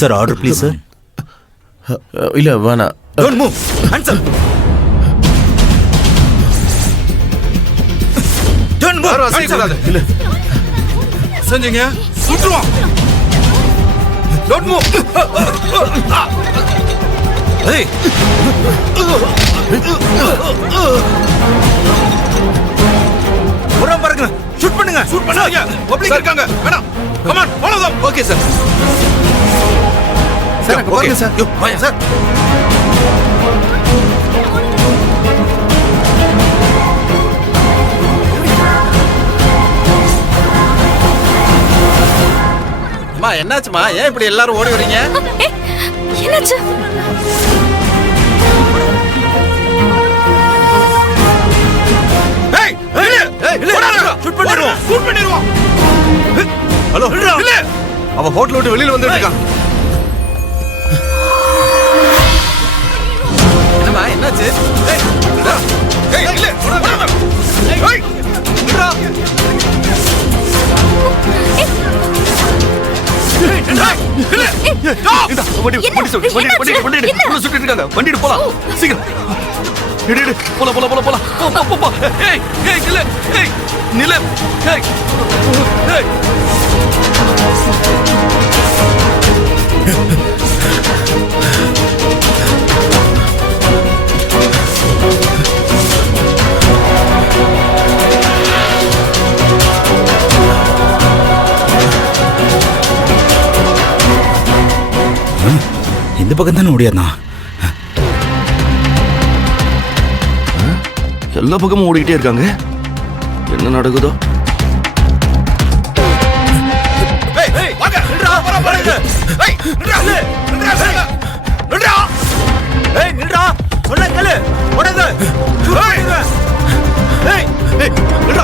Sir order please sir. இல்ல வேணாம். Don't move. Answer. Don't move. Answer. இல்ல செஞ்சீங்க சுட்டுவோம். Don't move. ஏய் புறம் பாருங்க. ஷூட் பண்ணுங்க. ஷூட் பண்ணாதீங்க. பப்ளிக் இருக்காங்க. வேணாம். Come on follow them. Okay sir. Sir okay sir. யோ வாயா சார். அம்மா என்னாச்சுமா? ஏன் இப்படி எல்லாரும் ஓடி வரீங்க? என்னாச்சு? ஏய் இல்ல ஷூட் பண்ணிடுவோம். ஹலோ இல்ல அவன் ஹோட்டல் விட்டு வெளியில வந்துட்டு இருக்கான். என்னம்மா என்னாச்சு? ஏய் இல்ல ஏய் வண்டிட்டு போலாம் சீக்கிரம். போலாம். ஏய் நில. ஏய் நில. ஏய் ஏய் இந்த பக்கம் தானே ஓடியாண்ணா. எல்லா பக்கமும் ஓடிக்கிட்டே இருக்காங்க. என்ன நடக்குதோ? ஏய் வாங்க நில்றா வர பாருங்க. ஏய் நில்றா. ஏய் நில்றா. சொன்னா கேளு. ஓடுங்க. ஏய் நில்றா.